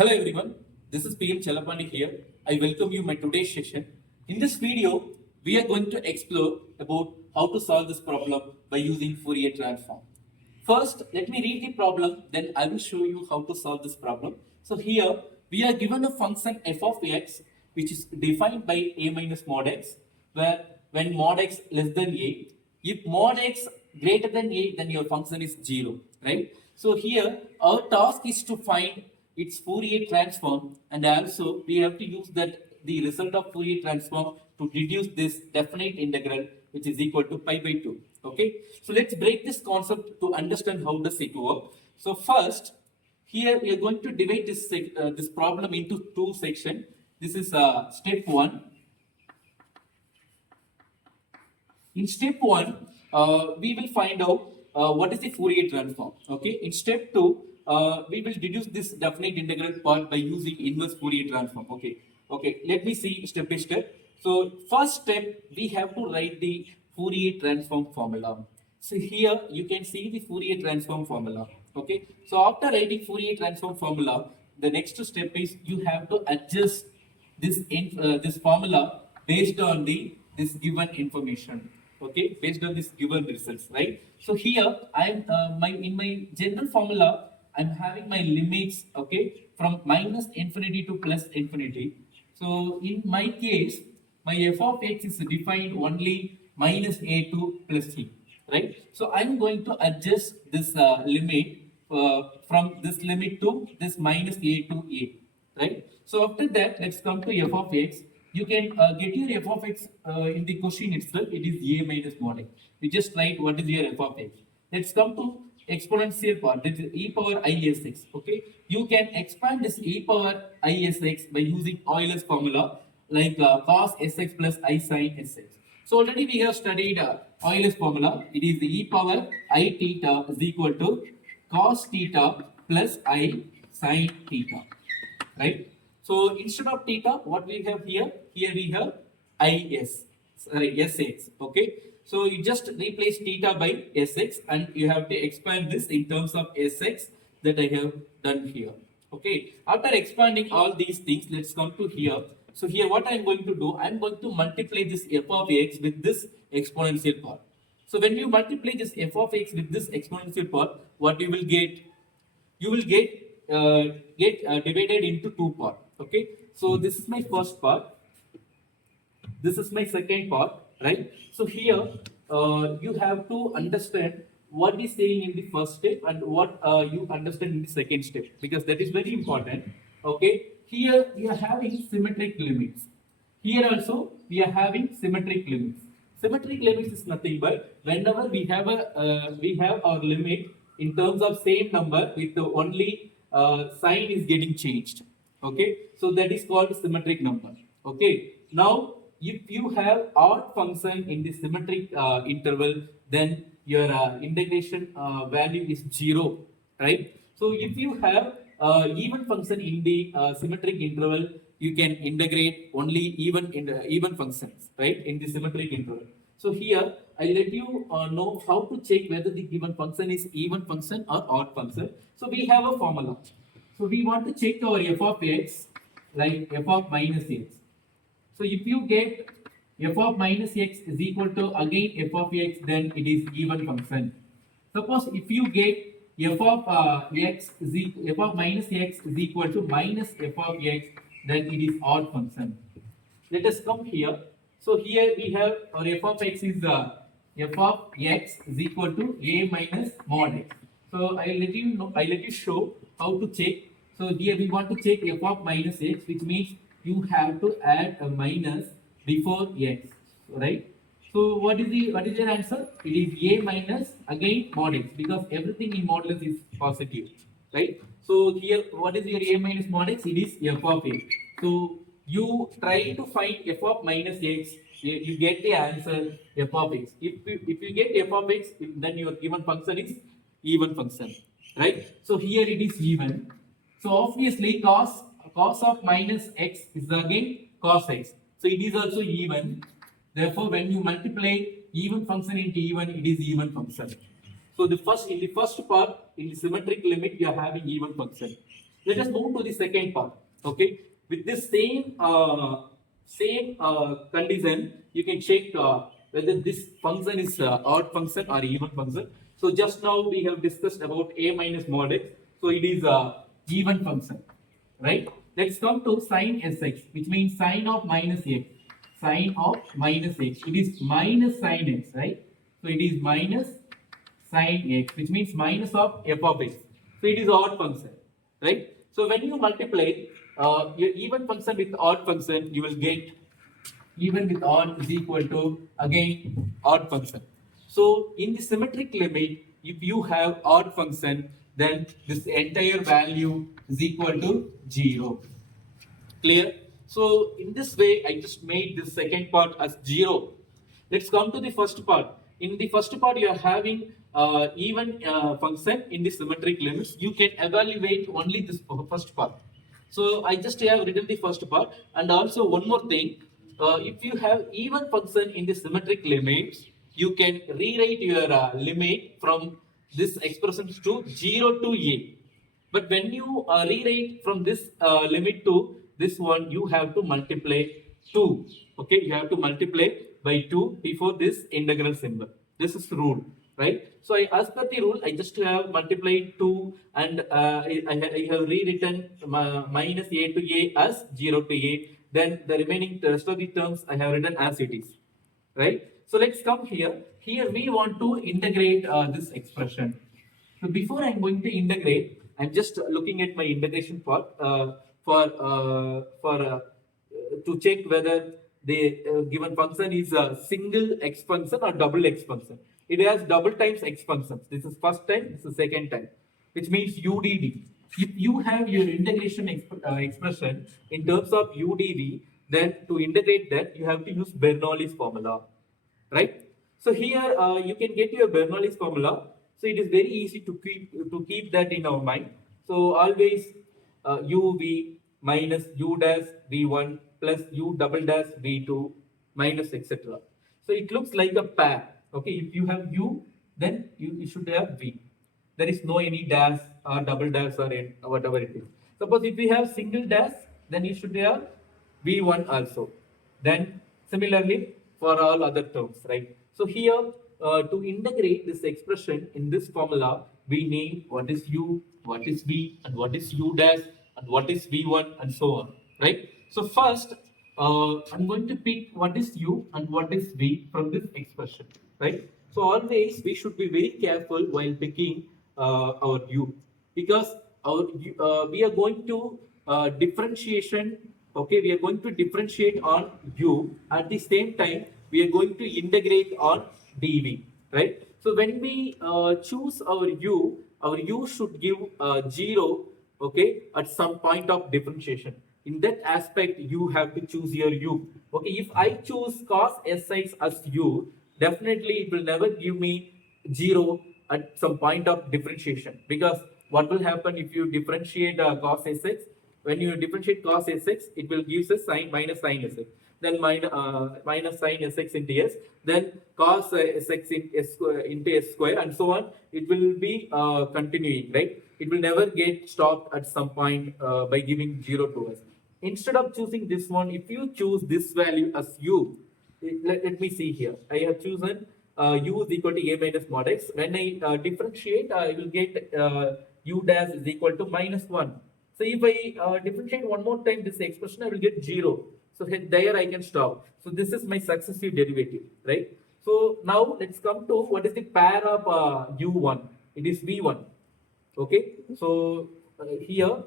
Hello everyone, this is PM Chalapani here. I welcome you in my today's session. In this video, we are going to explore about how to solve this problem by using Fourier Transform. First, let me read the problem, then I will show you how to solve this problem. So here, we are given a function f of x, which is defined by a minus mod x, where when mod x less than a, if mod x greater than a, then your function is 0, right? So here, our task is to find its Fourier transform, and also we have to use that the result of Fourier transform to reduce this definite integral, which is equal to pi by 2. Okay, so let's break this concept to understand how does it work. So first, here we are going to divide this problem into two sections. This is step 1. In step 1, we will find out what is the Fourier transform. Okay, in step 2, we will deduce this definite integral part by using inverse Fourier transform. Okay, let me see step by step. So first step, we have to write the Fourier transform formula. So here you can see the Fourier transform formula. Okay, so after writing Fourier transform formula, the next step is you have to adjust this formula based on this given information. Okay, based on this given results, right? So here I'm in my general formula, I'm having my limits, okay, from minus infinity to plus infinity. So in my case, my f of x is defined only minus a to plus c, right? So I'm going to adjust this limit from this limit to this minus a to a, right? So after that, let's come to f of x. You can get your f of x in the question itself. It is a minus mod x. You just write what is your f of x. Let's come to exponential part, that is e power isx. Okay, you can expand this e power isx by using Euler's formula, like cos sx plus I sin sx. So already we have studied Euler's formula. It is e power I theta is equal to cos theta plus I sin theta, right? So instead of theta, what we have here? Here we have sx. Okay. So you just replace theta by sx, and you have to expand this in terms of sx that I have done here. Okay. After expanding all these things, let's come to here. So here what I am going to do, I am going to multiply this f of x with this exponential part. So when you multiply this f of x with this exponential part, what you will get? You will get divided into two parts. Okay. So this is my first part. This is my second part, right? So here you have to understand what is saying in the first step and what you understand in the second step, because that is very important. Okay, here we are having symmetric limits. Here also we are having symmetric limits. Symmetric limits is nothing but whenever we have our limit in terms of same number with the only sign is getting changed. Okay, so that is called symmetric number. Okay, now if you have odd function in the symmetric interval, then your integration value is 0, right? So if you have even function in the symmetric interval, you can integrate only even functions, right, in the symmetric interval. So here I let you know how to check whether the given function is even function or odd function. So we have a formula. So we want to check our f of x, like f of minus x. So if you get f of minus x is equal to again f of x, then it is even function. Suppose if you get f of f of minus x is equal to minus f of x, then it is odd function. Let us come here. So here we have our f of x is f of x is equal to a minus mod x. So I let you show how to check. So here we want to check f of minus x, which means you have to add a minus before x, right? So what is your answer? It is a minus again mod x, because everything in modulus is positive, right? So here what is your a minus mod x? It is f of x. So you try to find f of minus x, you get the answer f of x. If you get f of x, then your given function is even function, right? So here it is even. So obviously cos of minus x is again cos x. So it is also even. Therefore, when you multiply even function into even, it is even function. So in the first part, in the symmetric limit, you are having even function. Let us move to the second part. Okay, with this same condition, you can check whether this function is odd function or even function. So just now we have discussed about a minus mod x. So it is a even function, right? Let's come to sine sx, which means sine of minus x. Sine of minus x. It is minus sine x, right? So it is minus sine x, which means minus of f of x. So it is odd function, right? So when you multiply your even function with odd function, you will get even with odd is equal to again odd function. So in the symmetric limit, if you have odd function, then this entire value is equal to 0. Clear? So in this way, I just made this second part as 0. Let's come to the first part. In the first part, you are having even function in the symmetric limits. You can evaluate only this first part. So I just have written the first part. And also one more thing, if you have even function in the symmetric limits, you can rewrite your limit from this expression to 0 to a. But when you rewrite from this limit to this one, you have to multiply 2. Okay, you have to multiply by 2 before this integral symbol. This is rule, right? So as per the rule, I just have multiplied 2 and I have rewritten minus a to a as 0 to a. Then the remaining rest of the terms I have written as it is, right? So let's come here. Here we want to integrate this expression. So before I'm going to integrate, I'm just looking at my integration part for to check whether the given function is a single x function or double x function. It has double times x functions. This is first time, this is second time, which means UDV. If you have your integration expression in terms of UDV, then to integrate that, you have to use Bernoulli's formula, right? So here you can get your Bernoulli's formula. So it is very easy to keep that in our mind. So always UV minus U dash V1 plus U double dash V2 minus etc. So it looks like a pair. Okay, if you have U, then you should have V. There is no any dash or double dash or whatever it is. Suppose if we have single dash, then you should have V1 also. Then similarly for all other terms, right? So here to integrate this expression in this formula, we need what is U, what is V, and what is U dash, and what is V1, and so on, right? So first, I'm going to pick what is U and what is V from this expression, right? So always we should be very careful while picking our U, because we are going to differentiation. Okay, we are going to differentiate on U. At the same time, we are going to integrate on dV, right? So when we choose our U should give 0, okay, at some point of differentiation. In that aspect, you have to choose your U. Okay, if I choose cos Sx as U, definitely it will never give me 0 at some point of differentiation, because what will happen if you differentiate cos Sx? When you differentiate cos Sx, it will give us sine minus sine Sx. Then minus sine Sx into S. Then cos Sx into S square, and so on. It will be continuing, right? It will never get stopped at some point by giving 0 to us. Instead of choosing this one, if you choose this value as U, let me see here. I have chosen U is equal to A minus mod X. When I differentiate, I will get U dash is equal to minus 1. So if I differentiate one more time this expression, I will get 0. So there I can stop. So this is my successive derivative, right? So now let's come to what is the pair of U1. It is V1. Okay. So here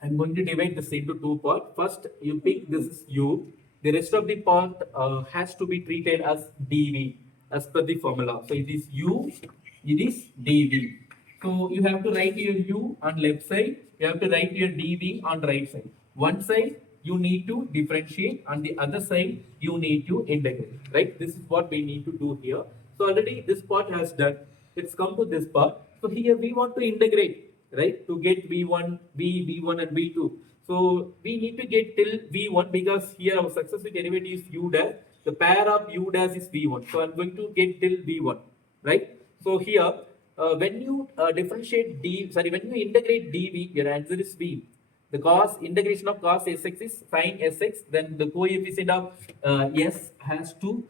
I'm going to divide this into two parts. First, you pick this is U. The rest of the part has to be treated as dV as per the formula. So it is U, it is dV. So you have to write your U on left side. You have to write your dV on right side. One side you need to differentiate, on the other side you need to integrate. Right? This is what we need to do here. So already this part has done. Let's come to this part. So here we want to integrate, right, to get V1, V1 and V2. So we need to get till V1, because here our successive derivative is U dash. The pair of U dash is V1. So I'm going to get till V1, right? So here when you differentiate when you integrate dv, your answer is v. The cos integration of cos sx is sin sx. Then the coefficient of s has to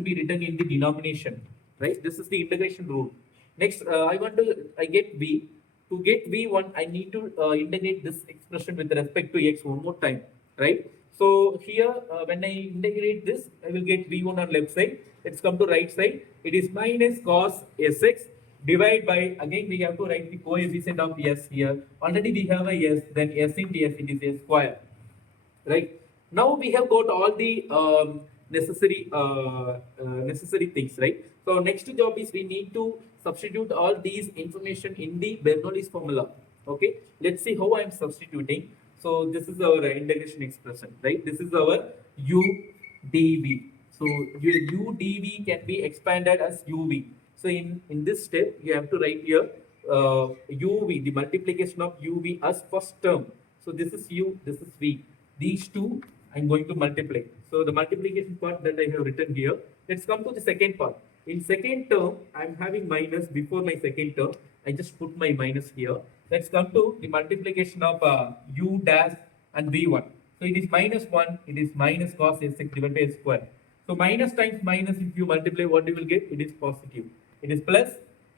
be written in the denomination, right? This is the integration rule. Next, I get v. To get v1, I need to integrate this expression with respect to x one more time, right? So here, when I integrate this, I will get v1 on left side. Let's come to right side. It is minus cos sx divide by, again we have to write the coefficient of s here. Already we have a s, then s into s, it is a square, right? Now we have got all the necessary things, right? So next job is we need to substitute all these information in the Bernoulli's formula. Okay, let's see how I am substituting. So this is our integration expression, right? This is our u dv. So your u dv can be expanded as uv. So in this step you have to write here uv, the multiplication of uv as first term. So this is u, this is v. These two I'm going to multiply. So the multiplication part that I have written here. Let's come to the second part. In second term, I'm having minus before my second term. I just put my minus here. Let's come to the multiplication of u dash and v1. So it is minus 1, it is minus cos sx divided by s square. So minus times minus, if you multiply, what you will get? It is positive. It is plus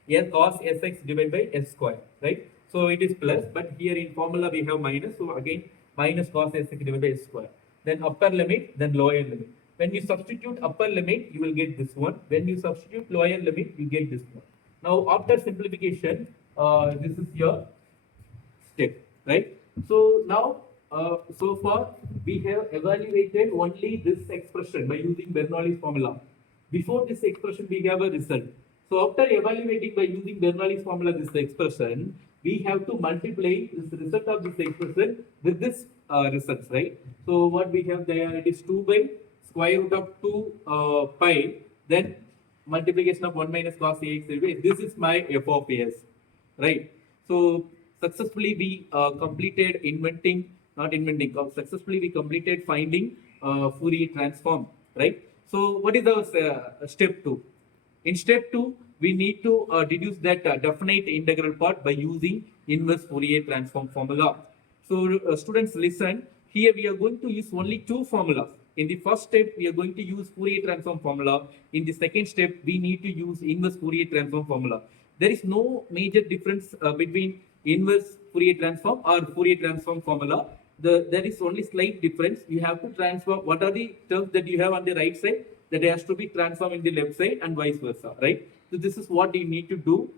s cos sx divided by s square, right? So it is plus, but here in formula we have minus. So again, minus cos sx divided by s square. Then upper limit, then lower limit. When you substitute upper limit, you will get this one. When you substitute lower limit, you get this one. Now after simplification, this is your step, right? So now, so far we have evaluated only this expression by using Bernoulli's formula. Before this expression, we have a result. So after evaluating by using Bernoulli's formula this expression, we have to multiply this result of this expression with this results, right? So what we have there, it is 2 by square root of 2 pi, then multiplication of 1 minus cos ax. This is my f of s, right? So successfully we successfully we completed finding Fourier transform, right? So what is our step 2? In step 2, we need to deduce that definite integral part by using inverse Fourier transform formula. So students listen, here we are going to use only two formulas. In the first step, we are going to use Fourier transform formula. In the second step, we need to use inverse Fourier transform formula. There is no major difference between inverse Fourier transform or Fourier transform formula. There is only slight difference. You have to transform what are the terms that you have on the right side that has to be transformed in the left side and vice versa, right? So this is what you need to do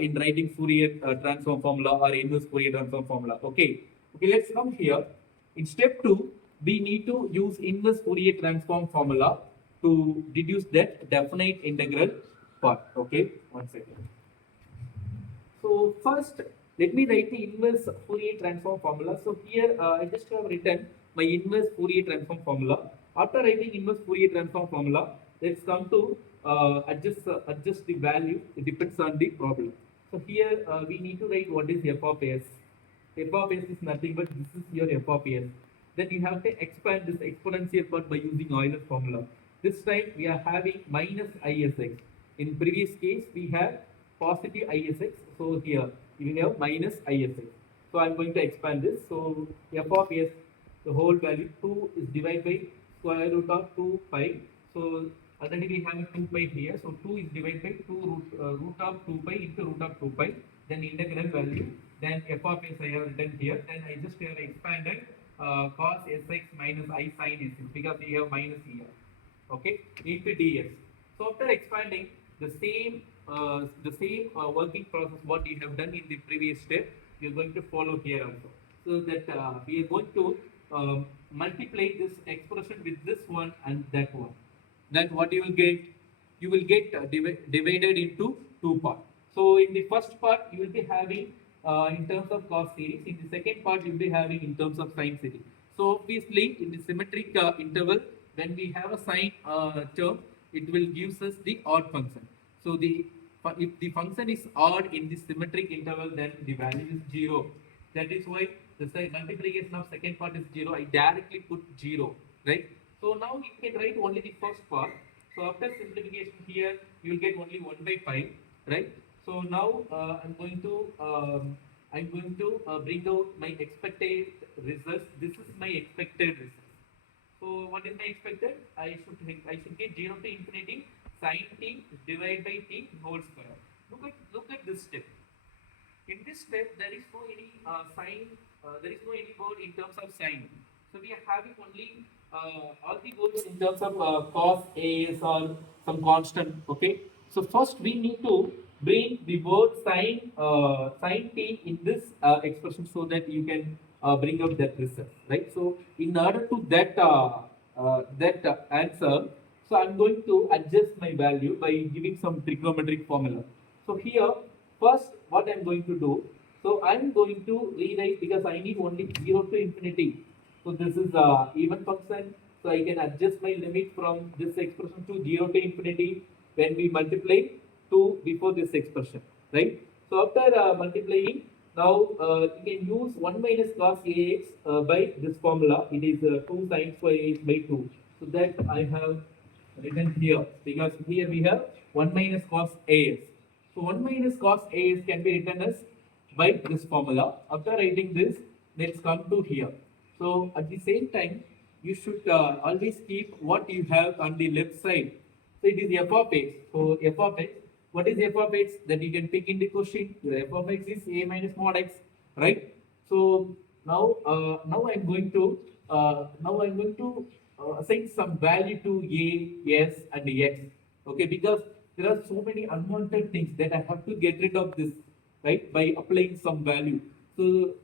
in writing Fourier transform formula or inverse Fourier transform formula. Okay, let's come here. In step 2, we need to use inverse Fourier transform formula to deduce that definite integral part. Okay, one second. So first, let me write the inverse Fourier transform formula. So here I just have written my inverse Fourier transform formula. After writing inverse Fourier transform formula, let's come to adjust the value. It depends on the problem. So here we need to write what is f of s. F of s is nothing but this is your f of s. Then you have to expand this exponential part by using Euler's formula. This time we are having minus isx. In previous case we have positive isx. So here we have minus isx. So I'm going to expand this. So f of s, the whole value 2 is divided by square root of 2 pi. So already we have 2 pi here. So 2 is divided by 2 root of 2 pi into root of 2 pi. Then integral value. Then f of s I have written here. Then I just have expanded cos sx minus I sin sx because we have minus here. Okay, into ds. So after expanding the same working process what you have done in the previous step, you are going to follow here also. So that we are going to multiply this expression with this one and that one. Then what you will get divided into two parts. So in the first part you will be having in terms of cos series. In the second part you will be having in terms of sine series. So obviously in the symmetric interval, when we have a sine term, it will gives us the odd function. So if the function is odd in the symmetric interval, then the value is 0. That is why the multiplication of second part is 0. I directly put 0, right? So now you can write only the first part. So after simplification here, you will get only 1 by 5, right? So now I'm going to bring out my expected results. This is my expected results. So what is my expected? I should get 0 to infinity sin t divided by t whole square. Look at this step. In this step, there is no any sign, there is no any word in terms of sign. So we are having only all the words in terms of cos as or some constant. Okay. So first we need to bring the word sin t in this expression so that you can bring out that result, right? So in order to that answer, so I'm going to adjust my value by giving some trigonometric formula. So here, first, what I'm going to do, so I'm going to rewrite because I need only 0 to infinity. So this is a even function. So I can adjust my limit from this expression to 0 to infinity when we multiply 2 before this expression, right? So after multiplying, now you can use 1 minus cos ax by this formula. It is 2 sin square ax by 2. So that I have written here because here we have 1 minus cos ax. So 1 minus cos ax can be written as by this formula. After writing this, let's come to here. So at the same time, you should always keep what you have on the left side. So it is f of x. So f of x, what is f of x that you can pick in the question? Your f of x is a minus mod x, right? So now I'm going to assign some value to a, s, and x. Okay, because there are so many unwanted things that I have to get rid of this, right, by applying some value. So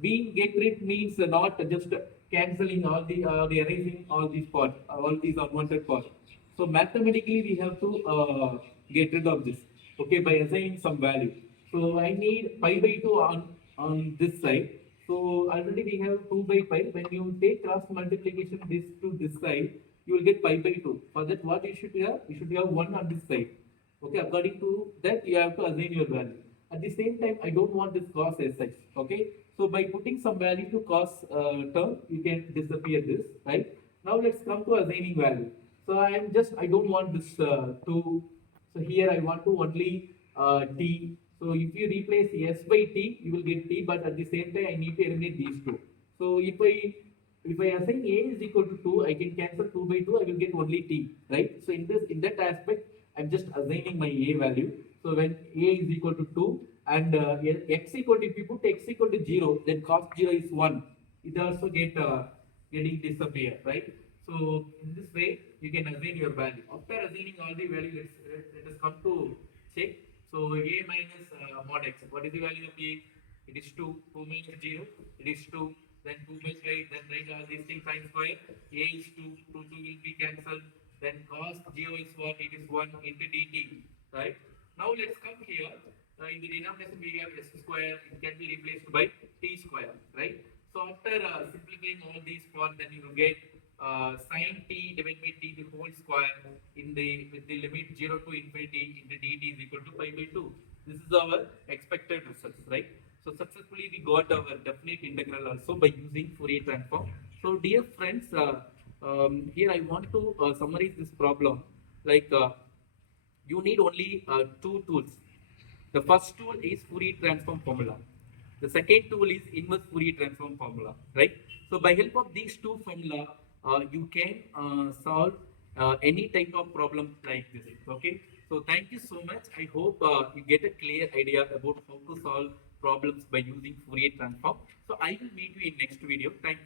being get rid means not just cancelling all the erasing all these parts, all these unwanted parts. So mathematically we have to get rid of this, okay, by assigning some value. So I need pi by 2 on this side. So already we have 2 by pi. When you take cross multiplication this to this side, you will get pi by 2. For that, what you should have? You should have 1 on this side. Okay, according to that, you have to assign your value. At the same time, I don't want this cos as such. Okay, so by putting some value to cos term, you can disappear this, right? Now let's come to assigning value. So I don't want this 2. So here I want to only t. So if you replace s by t, you will get t, but at the same time, I need to eliminate these two. So if I assign a is equal to 2, I can cancel 2 by 2, I will get only t, right? So in that aspect, I'm just assigning my a value. So when a is equal to 2 and x equal to, if you put x equal to 0, then cos 0 is 1. It also getting disappear, right? So in this way, you can assign your value. After assigning all the value, let us come to check. So a minus mod x. What is the value of a? It is 2. 2 minus 0. It is 2. Then 2 by 5. Then write all these things sin square. A is 2. 2 will be cancelled. Then cos 0 is what? It is 1 into dt. Right? Now let's come here. In the denomination we have s square. It can be replaced by t square. Right? So after simplifying all these parts, then you will get sin t divided by t the whole square in the with the limit 0 to infinity into dt is equal to pi by 2. This is our expected results, right? So successfully we got our definite integral also by using Fourier transform. So dear friends, here I want to summarize this problem. Like you need only two tools. The first tool is Fourier transform formula. The second tool is inverse Fourier transform formula, right? So by help of these two formula, you can solve any type of problem like this. Okay. So thank you so much. I hope you get a clear idea about how to solve problems by using Fourier transform. So I will meet you in next video. Thank you.